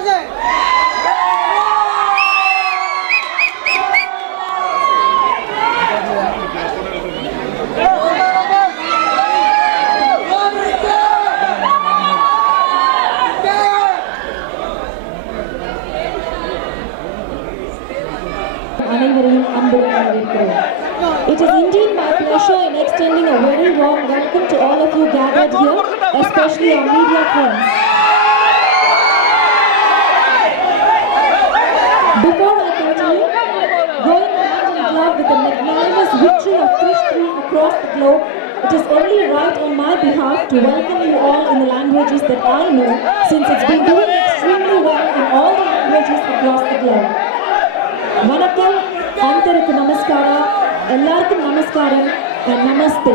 It is indeed my pleasure in extending a very warm welcome to all of you gathered here, especially our media friends. Before I continue, going hand in glove with the magnanimous victory of Krish 3 across the globe, it is only right on my behalf to welcome you all in the languages that I know, since it's been doing extremely well in all the languages across the globe. Vanakkam, Antarikku Namaskara, Ellarkum Namaskaram and Namaste.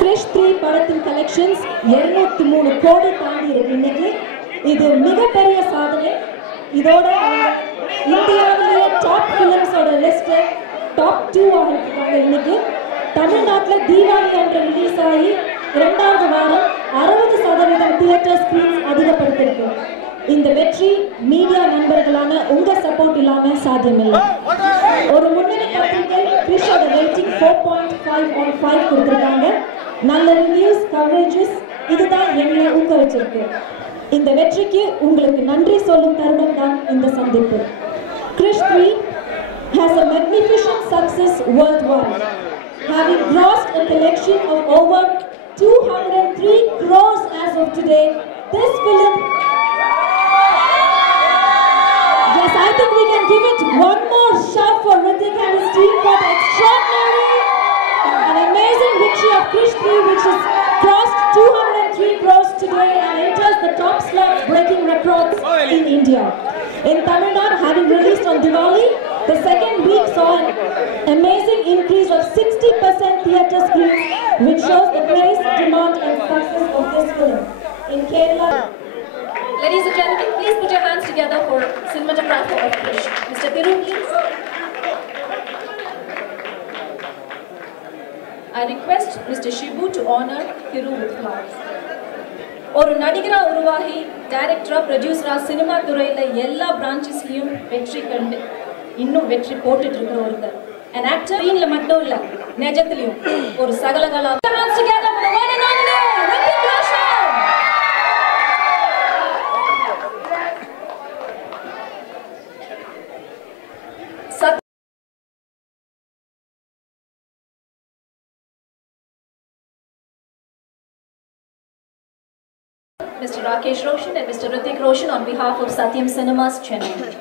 Krish 3 படத்தின் collections 203 கோடி தாண்டி இருக்கு இன்னைக்கு. இது மிகப்பெரிய சாதனை. இதோட இந்தியாவிலேயே டாப் ஃபிலிம்ஸோட லிஸ்ட் டாப் 2 ஆகிருக்காங்க இன்னைக்கு. தமிழ்நாட்டில் தீபாவளி அன்று ரிலீஸ் ஆகி 2வது வாரம் 60% தியேட்டர் ஸ்கிரீன்ஸ் அதிகப்படுத்திருக்கு. இந்த வெற்றி மீடியா நண்பர்களான உங்க சப்போர்ட் இல்லாம சாத்தியமில்லை. ஒரு முன்னணி பத்திரிகை கிரிஷோட ரேட்டிங் 4.5 on 5 கொடுத்திருக்காங்க. நல்ல ரிவ்யூஸ், கவரேஜஸ் இதுதான் என்னை ஊக்குவிச்சிருக்கு. இந்த வெற்றிக்கு உங்களுக்கு நன்றி சொல்லும் தருணம் தான் இந்த சந்திப்பு. Krish 3 has a magnificent success worldwide, having grossed a collection of over 203 crores as of today. This film, yes, I think we can give it one more shout for Hrithik and his team for the extraordinary and amazing victory of Krish 3, which has crossed 203 crores today and enters the top slots, breaking records in India. In Tamil Nadu, having released on Diwali, the second week saw an amazing increase of 60% theatre screens, which shows the praise, demand and success of this film. In Kerala, ladies and gentlemen, please put your hands together for cinematographer of Krish. Mr. Thiru, please. I request Mr. Shibu to honor Thiru with flowers. ஒரு நடிகரா உருவாகி டைரக்டரா ப்ரொடியூசரா cinema துறையில எல்லா பிரான்ச்சஸ்லயும் வெற்றி கண்டு இன்னும் வெற்றி போட்டுட்டு இருக்கிற ஒருத்தர். an actor ஸ்கிரீன்ல மட்டும் இல்ல நிஜத்திலயும் ஒரு சகலகலா. hands together for the one and only Hrithik Roshan. Mr. Rakesh Roshan and Mr. Hrithik Roshan on behalf of Satyam Cinemas, Chennai.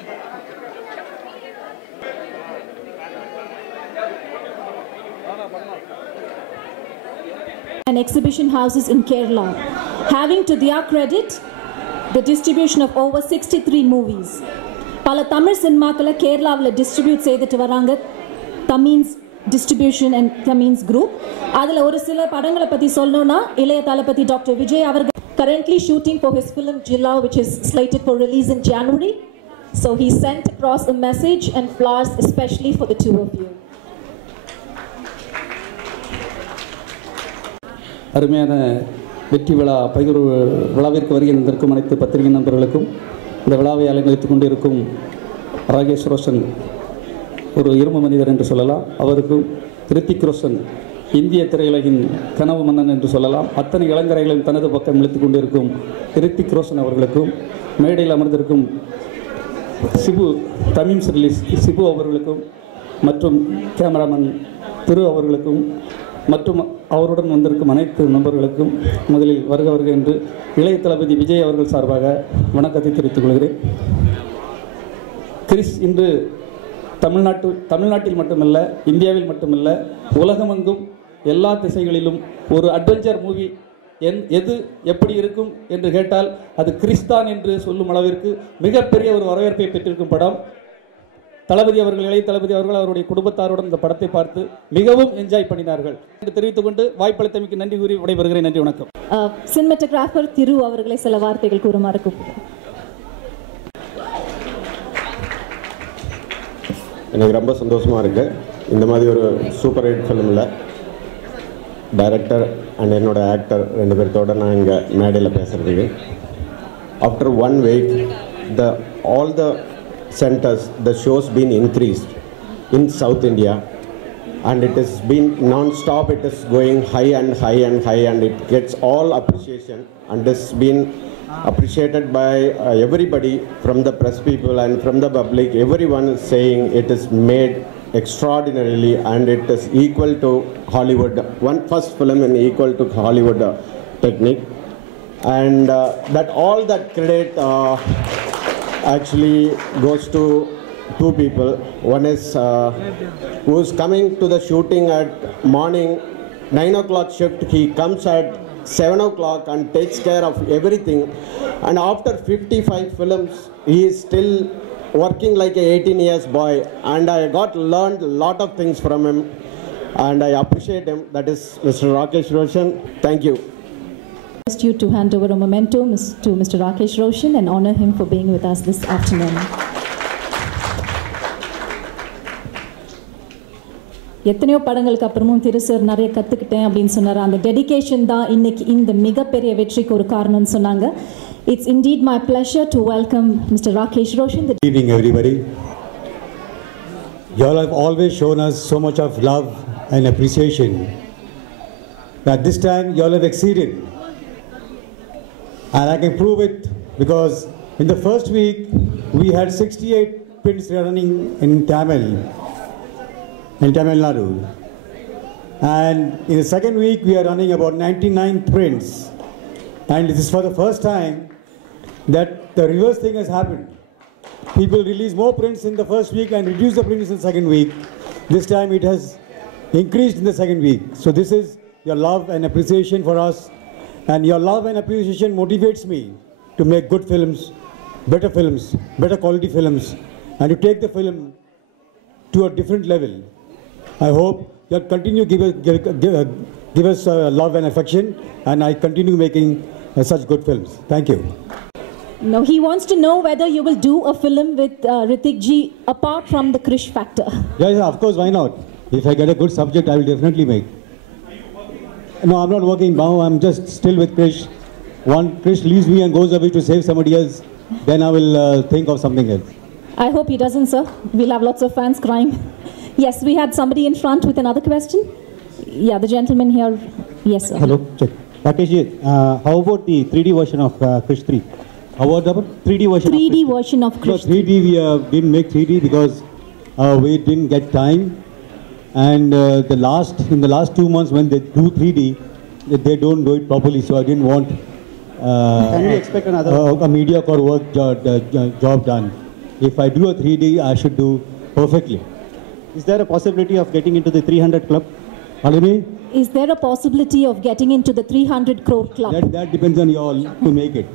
and exhibition houses in Kerala, having to their credit the distribution of over 63 movies. பல தமிழ் சினிமாக்களை கேரளாவில் distribute செய்துட்டு வராங்க தமின்ஸ் distribution and தமின்ஸ் group. அதில் ஒரு சில படங்களை பற்றி சொல்லணும்னா இளைய தளபதி டாக்டர் விஜய் அவர்கள் currently shooting for his film Jilla, which is slated for release in January. So he sent across a message and flowers especially for the two of you. அருமையான வெற்றி விழா பகிர்வு விழாவிற்கு வருகை தந்திருக்கும் அனைத்து பத்திரிகை நண்பர்களுக்கும், இந்த விழாவை அலங்கரித்துக் கொண்டிருக்கும் ராகேஷ் ரோஷன் ஒரு இரும்பு மனிதர் என்று சொல்லலாம், அவருக்கும் ரித்திக் ரோஷன் இந்திய திரையுலகின் கனவு மன்னன் என்று சொல்லலாம், அத்தனை இளங்கரைகளையும் தனது பக்கம் இழுத்துக் கொண்டிருக்கும் ரித்திக் ரோஷன் அவர்களுக்கும், மேடையில் அமர்ந்திருக்கும் சிபு தமிம்ஸ் ரிலீஸ் சிபு அவர்களுக்கும் மற்றும் கேமராமேன் திரு அவர்களுக்கும் மற்றும் அவருடன் வந்திருக்கும் அனைத்து நண்பர்களுக்கும் முதலில் வருக வருக என்று இளைய தளபதி விஜய் அவர்கள் சார்பாக வணக்கத்தை தெரிவித்துக் கொள்கிறேன். கிரிஷ் இன்று தமிழ்நாட்டில் மட்டுமல்ல, இந்தியாவில் மட்டுமல்ல, உலகமெங்கும் எல்லா திசைகளிலும் ஒரு அட்வென்ச்சர் மூவி எது எப்படி இருக்கும் என்று கேட்டால் அது கிறிஸ்தான் என்று சொல்லும் அளவிற்கு மிகப்பெரிய ஒரு வரவேற்பை பெற்றிருக்கும் படம். தளபதி அவர்கள், இளைய தளபதி அவர்கள் அவருடைய குடும்பத்தாருடன் இந்த படத்தை பார்த்து மிகவும் என்ஜாய் பண்ணினார்கள் என்று தெரிவித்துக் கொண்டு வாய்ப்பளித்தமைக்கு நன்றி கூறி விடைபெறுகிறேன். நன்றி, வணக்கம். சினிமாட்டோகிராஃபர் திரு அவர்களை சில வார்த்தைகள் கூறுமாறு கூப்பிடுறேன். எனக்கு ரொம்ப சந்தோஷமாக இருக்குது. இந்த மாதிரி ஒரு சூப்பர் ஹிட் ஃபிலிமில் டைரக்டர் அண்ட் என்னோடய ஆக்டர் 2 பேர்த்தோடு நான் இங்கே மேடையில் பேசுகிறதுக்கு. after 1 week, all the centers, the shows been increased in South India, and it has been non-stop. It is going high and high and high, and it gets all appreciation, and it's been appreciated by everybody, from the press people and from the public. Everyone is saying it is made extraordinarily, and it is equal to Hollywood. One first film in equal to Hollywood technique, and that all that credit actually goes to two people. One is who is coming to the shooting at morning 9 o'clock shift. He comes at 7 o'clock and takes care of everything. And after 55 films, he is still working like a 18 years boy. And I learned a lot of things from him. And I appreciate him. That is Mr. Rakesh Roshan. Thank you. I request you to hand over a memento to Mr. Rakesh Roshan and honor him for being with us this afternoon. எத்தனையோ படங்களுக்கு அப்புறமும் திரு sir நிறைய கற்றுக்கிட்டேன் அப்படின்னு சொன்னார். அந்த dedication தான் இன்னைக்கு இந்த மிகப்பெரிய வெற்றிக்கு ஒரு காரணம்னு சொன்னாங்க. It's indeed my pleasure to welcome Mr. Rakesh Roshan. Good evening, everybody. You all have always shown us so much of love and appreciation. But this time, you all have exceeded. And I can prove it because in the first week, we had 68 prints running in Tamil Nadu. And in the second week, we are running about 99 prints. And this is for the first time that the reverse thing has happened. People release more prints in the first week and reduce the prints in the second week. This time it has increased in the second week. So this is your love and appreciation for us. And your love and appreciation motivates me to make good films, better quality films, and to take the film to a different level. I hope you'll continue give us love and affection, and I continue making such good films. Thank you. Now he wants to know whether you will do a film with Hrithik ji apart from the Krish factor. Yeah, of course, why not? If I get a good subject, I will definitely make. No, I'm not working now. I'm just still with Krish. Once Krish leaves me and goes away to save somebody else, then I will think of something else. I hope he doesn't, sir. We'll have lots of fans crying. Yes, we had somebody in front with another question. Yeah, the gentleman here. Yes, sir. Hello, check. Rakesh ji, how about the 3D version of Krish 3? How about 3D version 3D version of Krish. No, 3D, we didn't make 3D because we didn't get time. And in the last 2 months when they do 3D, they don't do it properly. So I didn't want Can we expect another a mediocre work job done. If I do a 3D, I should do perfectly. Is there a possibility of getting into the 300 club? Pardon me? Is there a possibility of getting into the 300 crore club? That depends on you all to make it.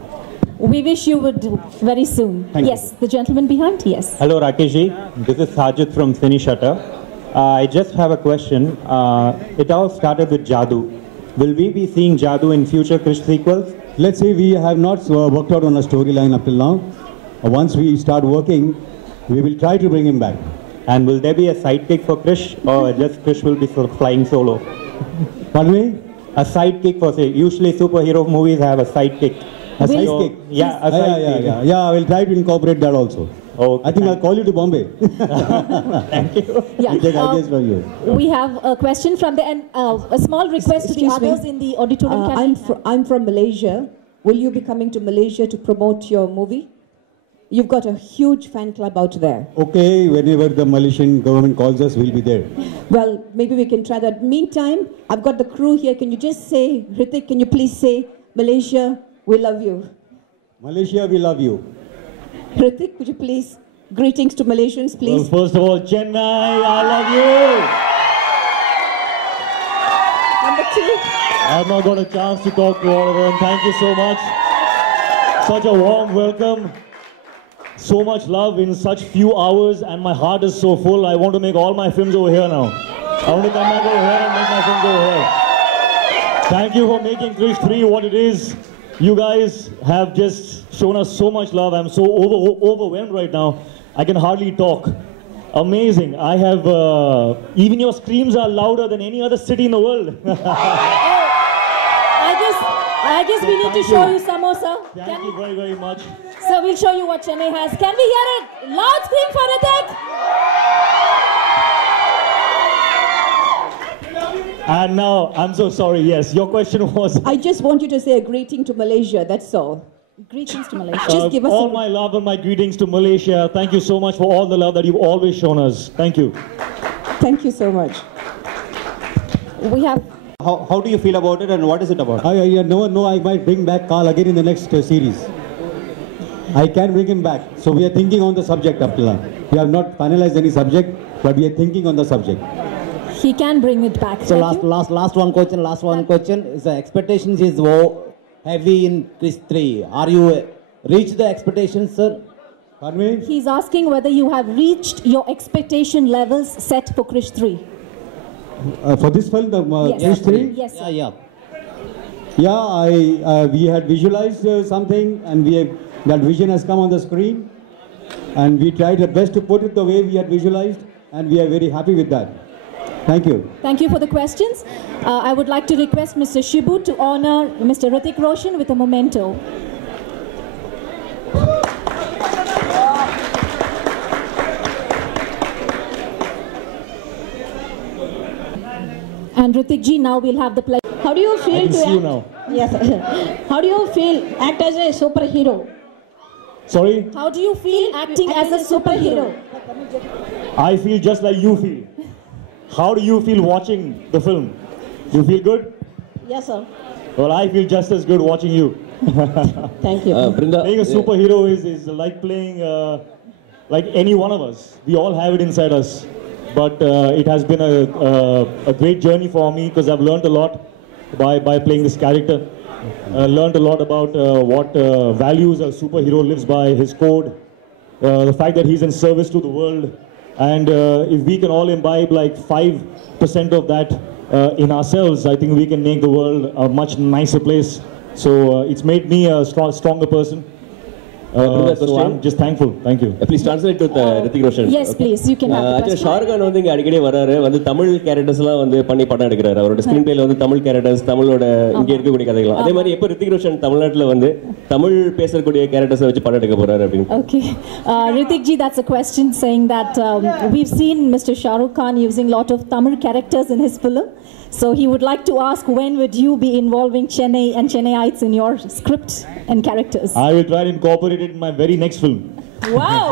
We wish you would very soon. Thank yes, you. The gentleman behind, yes. Hello Rakesh ji, this is Sajid from Cine Shutter. I just have a question. It all started with Jadoo. Will we be seeing Jadoo in future Krish sequels? Let's say we have not worked out on a storyline up till now. Once we start working, we will try to bring him back. And will there be a sidekick for Krish, or just Krish will be flying solo? Pardon me? A sidekick for, say, usually superhero movies have a sidekick. A sidekick? Yeah, a sidekick. Yeah, I will try to incorporate that also. Okay, I think I'll call you to Bombay. Thank you. Yeah. We'll take ideas from you. We have a question from the and a small request to the others in the auditorium. I'm from Malaysia. Will you be coming to Malaysia to promote your movie? You've got a huge fan club out there. Okay, whenever the Malaysian government calls us, we'll be there. Well, maybe we can try that. Meantime, I've got the crew here. Can you just say, Hrithik, can you please say, Malaysia, we love you. Malaysia, we love you. Hrithik, could you please, greetings to Malaysians, please. Well, first of all, Chennai, I love you. Number two. I've not got a chance to talk to all of them. Thank you so much. Such a warm welcome. So much love in such few hours, and my heart is so full. I want to make all my films over here now. I want to come back over here and make my films over here. Thank you for making Krish 3 what it is. You guys have just shown us so much love. I'm so overwhelmed right now. I can hardly talk. Amazing. I have, even your screams are louder than any other city in the world. I guess we need to show you some more, sir. Thank you very, very much. So we'll show you what Chennai has. Can we hear it? Loud scream for Hrithik! And now, I'm so sorry, yes, your question was... I just want you to say a greeting to Malaysia, that's all. Greetings to Malaysia. Just give us all my love and my greetings to Malaysia. Thank you so much for all the love that you've always shown us. Thank you. Thank you so much. We have... How do you feel about it and what is it about? No, I might bring back Carl again in the next series. I can bring him back. So we are thinking on the subject, Abdullah. We have not finalized any subject, but we are thinking on the subject. He can bring it back. So last one question. Is the expectations is heavy in Krish 3. Are you reached the expectations, sir? Pardon me? He's asking whether you have reached your expectation levels set for Krish 3. For this film, the Yes. Krish 3? Yes, sir. Yeah, we had visualized something, and that vision has come on the screen, and we tried our best to put it the way we had visualized, and we are very happy with that. Thank you. Thank you for the questions. I would like to request Mr. Shibu to honor Mr. Hrithik Roshan with a memento. And Hrithik ji, now we'll have the pleasure. How do you feel I can to see you act? now. Yes. How do you feel act as a superhero? Sorry? How do you feel acting as a superhero? I feel just like you feel. How do you feel watching the film? You feel good? Yes, sir. Well, I feel just as good watching you. Thank you. Playing a superhero is like playing like any one of us. We all have it inside us. But it has been a great journey for me because I've learned a lot by playing this character. Learned a lot about what values a superhero lives by, his code, the fact that he's in service to the world. And if we can all imbibe like 5% of that in ourselves, I think we can make the world a much nicer place. So it's made me a stronger person. So I'm just thankful. Thank you. Please translate to Hrithik Roshan. Yes, please. You can have the Actually, question. Shah Rukh Khan வந்து இங்க அடிக்கடி வராரு வந்து தமிழ் கேரக்டர்ஸ்லாம் வந்து பண்ணி படம் எடுக்கிறாரு அவரோட ஸ்கிரீன் பிளேல வந்து தமிழ் கேரக்டர்ஸ் தமிழோட இங்க இருக்கக்கூடிய கதைகள் அதே மாதிரி எப்போ ரித்திக் ரோஷன் தமிழ்நாட்டுல வந்து தமிழ் பேசக்கூடிய கேரக்டர்ஸ் வச்சு படம் எடுக்க போறாரு அப்படின்னு Okay. Hrithik ji, that's a question saying that we've seen Mr. Shah Rukh Khan using a lot of Tamil characters in his film. So he would like to ask, when would you be involving Chennai and Chennaiites in your script and characters? I will try to incorporate it in my very next film. Wow!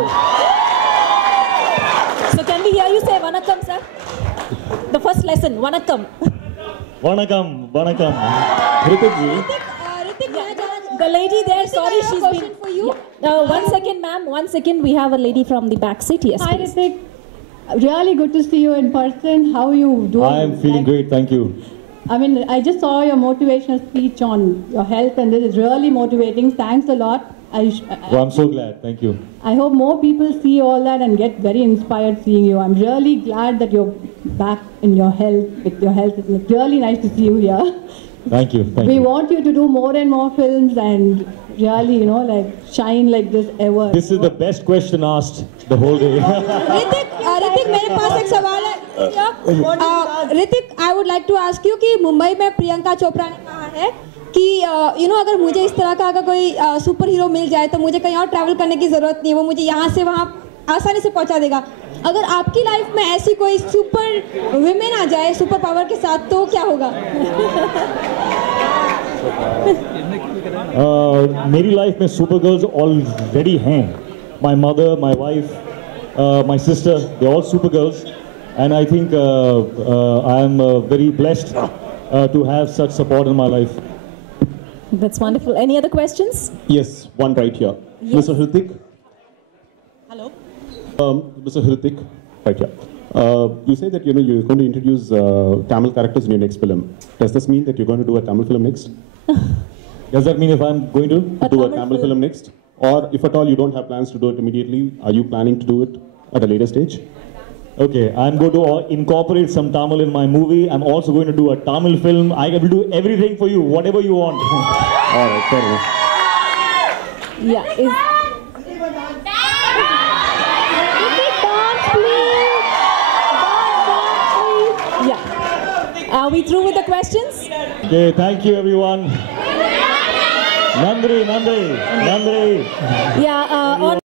So can we hear you say Vanakkam, sir? The first lesson, Vanakkam. Vanakkam, Vanakkam. Hrithik ji. The lady there, sorry, she's been... question for you. Yeah. 1 second, ma'am. 1 second. We have a lady from the back seat. Yes, Hi, please. Hrithik. Really good to see you in person. How you doing? I am feeling great, thank you. I mean, I just saw your motivational speech on your health, and this is really motivating. Thanks a lot. Well, I'm so glad, thank you. I hope more people see all that and get very inspired seeing you. I'm really glad that you're back in your health, with your health. It's really nice to see you here. Thank you, thank We you. want you to do more and more films and really, you know, like shine like this ever. This is the best question asked the whole day. Hrithik मेरे पास एक सवाल है Hrithik I would like to ask you कि मुंबई में प्रियंका चोपड़ा ने कहा है कि यू नो अगर मुझे इस तरह का अगर कोई सुपर हीरो मिल जाए तो मुझे कहीं और ट्रैवल करने की ज़रूरत नहीं है वो मुझे यहाँ से वहाँ आसानी से पहुँचा देगा अगर आपकी लाइफ में ऐसी कोई सुपर विमेन आ जाए सुपर पावर के साथ तो क्या होगा मेरी लाइफ में सुपर गर्ल्स ऑलरेडी हैं. My mother, my wife, my sister, they're all super girls. And I think I am very blessed to have such support in my life. That's wonderful. Any other questions? Yes, one right here. Yes. Mr. Hrithik. Hello. Mr. Hrithik, right here. You say that you're going to introduce Tamil characters in your next film. Does this mean that you're going to do a Tamil film next? Does that mean if I'm going to do a Tamil film next? Or if at all you don't have plans to do it immediately, are you planning to do it at a later stage? Okay, I'm going to incorporate some Tamil in my movie. I'm also going to do a Tamil film. I will do everything for you, whatever you want. All right, fair enough. Yeah. Yeah. Are we through with the questions? Okay, thank you everyone. Nandri. Yeah, on